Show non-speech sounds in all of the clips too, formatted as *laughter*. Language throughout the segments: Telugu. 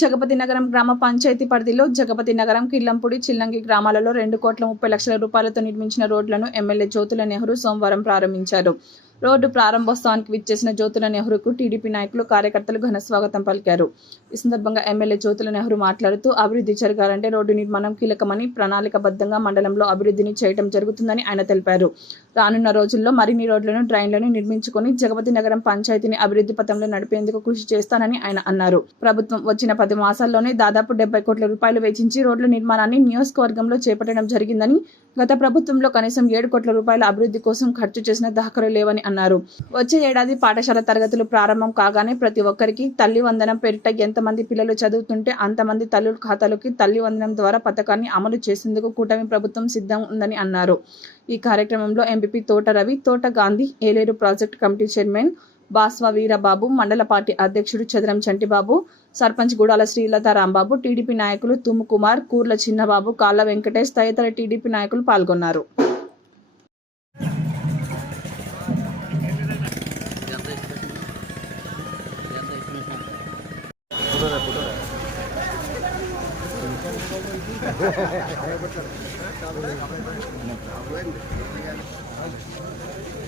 జగపతి నగరం గ్రామ పంచాయతీ పరిధిలో జగపతి నగరం కిల్లంపూడి చిల్లంగి గ్రామాలలో రెండు కోట్ల ముప్పై లక్షల రూపాయలతో నిర్మించిన రోడ్లను ఎమ్మెల్యే జ్యోతుల నెహ్రూ సోమవారం ప్రారంభించారు. రోడ్డు ప్రారంభోత్సవానికి విచ్చేసిన జ్యోతుల నెహ్రూకు టీడీపీ నాయకులు కార్యకర్తలు ఘన స్వాగతం పలికారు. ఈ సందర్భంగా ఎమ్మెల్యే జ్యోతుల నెహ్రూ మాట్లాడుతూ అభివృద్ధి జరగాలంటే రోడ్డు నిర్మాణం కీలకమని ప్రణాళికబద్ధంగా మండలంలో అభివృద్ధిని చేయడం జరుగుతుందని ఆయన తెలిపారు. రానున్న రోజుల్లో మరిన్ని రోడ్లను డ్రైన్లను నిర్మించుకొని జగపతి నగరం పంచాయతీని అభివృద్ధి పథంలో నడిపేందుకు కృషి చేస్తానని ఆయన అన్నారు. ప్రభుత్వం వచ్చిన పది మాసాల్లోనే దాదాపు డెబ్బై కోట్ల రూపాయలు వెచ్చించి రోడ్ల నిర్మాణాన్ని నియోజకవర్గంలో చేపట్టడం జరిగిందని గత ప్రభుత్వంలో కనీసం ఏడు కోట్ల రూపాయల అభివృద్ధి కోసం ఖర్చు చేసిన దాఖలు లేవని అన్నారు. వచ్చే ఏడాది పాఠశాల తరగతులు ప్రారంభం కాగానే ప్రతి ఒక్కరికి తల్లి వందనం పేరిట ఎంతమంది పిల్లలు చదువుతుంటే అంతమంది తల్లుల ఖాతాలోకి తల్లి వందనం ద్వారా పథకాన్ని అమలు చేసేందుకు కూటమి ప్రభుత్వం సిద్ధం ఉందని అన్నారు. ఈ కార్యక్రమంలో MPP Thota Ravi Thota Gandhi Eleru project committee chairman Baswa Veerababu మండల పార్టీ అధ్యక్షుడు చదరం చంటిబాబు సర్పంచ్ గుడాల శ్రీలత రాంబాబు టీడీపీ నాయకులు తుమ్ముకుమార్ కూర్ల చిన్నబాబు కాళ్ళ వెంకటేష్ తదితర టీడీపీ నాయకులు పాల్గొన్నారు. *laughs*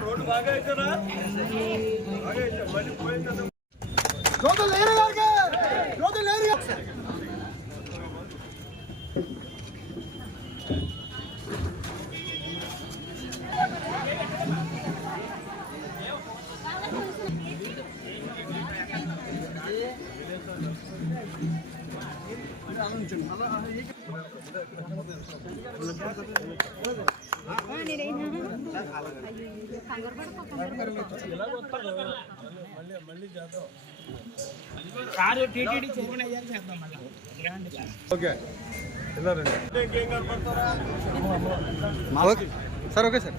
రోడ్డు బాగా లేరు గారికి రోజులు కారు టీటీడీ చైర్మన్ చేద్దాం మళ్ళీ ఓకే. Sir okay sir.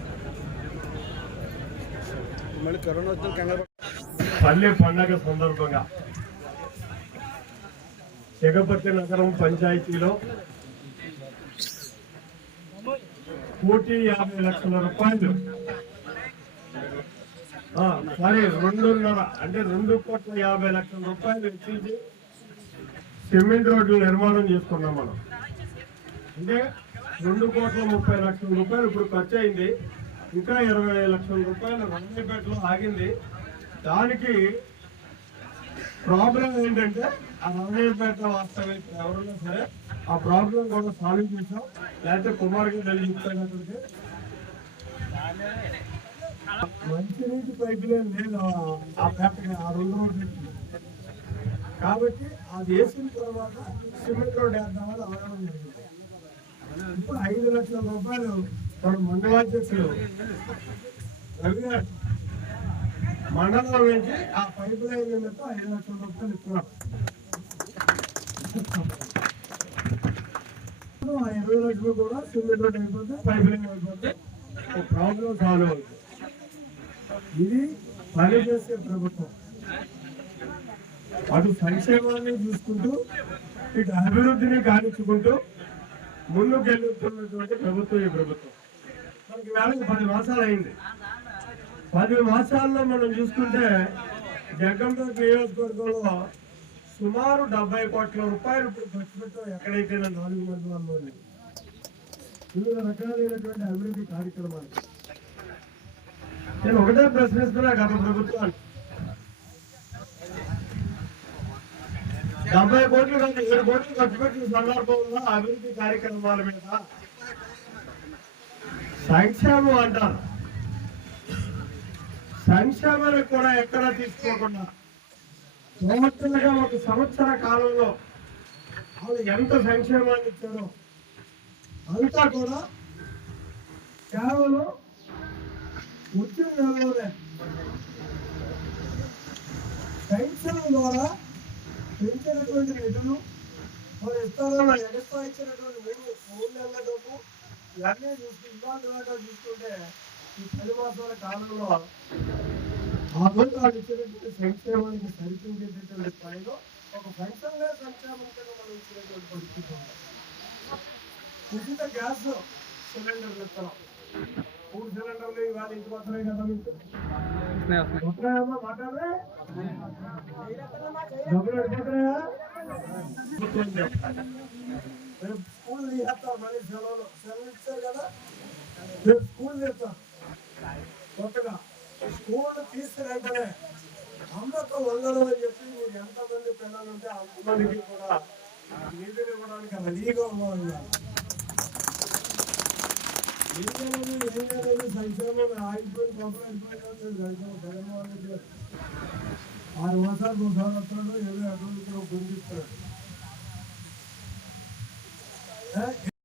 మళ్ళీ కరోనా వచ్చిన కంగారు పల్లె పండగ సందర్భంగా. జగపతి నగరం పంచాయతీలో కోటి యాభై లక్షల రూపాయలు. సరే సారీ రెండున్నర అంటే రెండు కోట్ల యాభై లక్షల రూపాయలు వెచ్చించి సిమెంట్ రోడ్లు నిర్మాణం చేసుకున్నాం మనం. అంటే రెండు కోట్ల ముప్పై లక్షల రూపాయలు ఇప్పుడు ఖర్చు అయింది. ఇంకా ఇరవై లక్షల రూపాయలు రంగపేటలో ఆగింది. దానికి ప్రాబ్లం ఏంటంటే ఆ రంగపేట వాస్తవిక ఎవరైనా సరే ఆ ప్రాబ్లం కూడా సాల్వ్ చేసాం లేకపోతే కుమార్ గారు వెళ్ళి మంచినీటి పైపు లేదు ఆ- పేపర్ని పేపర్ ఆ రెండు రోడ్లకి కాబట్టి అది వేసిన తర్వాత సిమెంట్ రోడ్ వేద్దామని అడగడం జరిగింది. ఇప్పుడు ఐదు లక్షల రూపాయలు మన మండలాధ్యక్షులు రవి గారు మండలం నుంచి ఆ పైప్ లైన్ నిమిత్తం ఐదు లక్షల రూపాయలు ఇస్తున్నాం. ఆ ఇరవై లక్షలు కూడా సిమెంట్ రోడ్ అయిపోతే పైప్ లైన్ అయిపోతే ఒక ప్రాబ్లం సాల్వ్ అవుతుంది. ఇది పనిచేసే ప్రభుత్వం. అటు సంక్షేమాన్ని చూసుకుంటూ ఇటు అభివృద్ధిని కానించుకుంటూ ముందుకు వెళ్తున్నటువంటి ప్రభుత్వం ఈ ప్రభుత్వం. మనకి వేళకి పది మాసాలు అయింది. పది మాసాల్లో మనం చూసుకుంటే జగంపేట నియోజకవర్గంలో సుమారు డెబ్బై కోట్ల రూపాయలు ఇప్పుడు ఖర్చు పెట్టాం ఎక్కడైతే నాలుగు మండలాల్లో వివిధ రకాలైనటువంటి అభివృద్ధి కార్యక్రమాలు. నేను ఒకటే ప్రశ్నిస్తున్నా గత ప్రభుత్వాన్ని. డెబ్బై కోట్లు కంటే ఏడు కోట్లు ఖర్చు పెట్టిన సందర్భంలో అభివృద్ధి కార్యక్రమాల మీద సంక్షేమం అంటారు. సంక్షేమాన్ని కూడా ఎక్కడా తీసుకోకుండా సంవత్సరంగా ఒక సంవత్సర కాలంలో వాళ్ళు ఎంత సంక్షేమాన్ని ఇచ్చారో అంతా కూడా కేవలం ఉద్యోగాల్లోనే పెన్షన్ ద్వారా పెంచినటువంటి నిధులు మరి ఇస్తారో ఎగస్తా ఇచ్చినటువంటి మూడు మూడు నెలల డబ్బు ఇవన్నీ చూసి ఇవాళ దాకా చూసుకుంటే ఈ పది మాసాల కాలంలో ఆ రోజు వాళ్ళు ఇచ్చినటువంటి సంక్షేమానికి సరిపించేటటువంటి స్థాయిలో ఒక పెన్షన్లే సంక్షేమం కింద మనం ఇచ్చినటువంటి పరిస్థితి ఉంది. ఉచిత గ్యాస్ సిలిండర్లు ఇస్తున్నాం మూడు సిలిండర్లు ఇవాళ ఇంటికి వస్తున్నాయి కదా మీకు? వస్తున్నాయమ్మా మాట్లాడరే? డబ్బులు అడిపోతున్నాయా రేపు స్కూల్ తీసేస్తాం మళ్ళీ సెలవులు. సెలవు ఇచ్చారు కదా? రేపు స్కూల్ తీస్తాం కొత్తగా స్కూల్ తీసిన వెంటనే అమ్మకు వందలు అని చెప్పి మీరు ఎంతమంది పిల్లలు ఉంటే అంతమందికి కూడా నిధులు ఇవ్వడానికి రెడీగా ఉన్నారు. ఏం చేయాలి ఏం చేయాలి సంక్షేమం ఆగిపోయి పంపలు జగన్మోహన్ రెడ్డి ఆరు మాసాలకు ఒకసారి వస్తాడు ఏదో అకౌంట్కి పొందిస్తాడు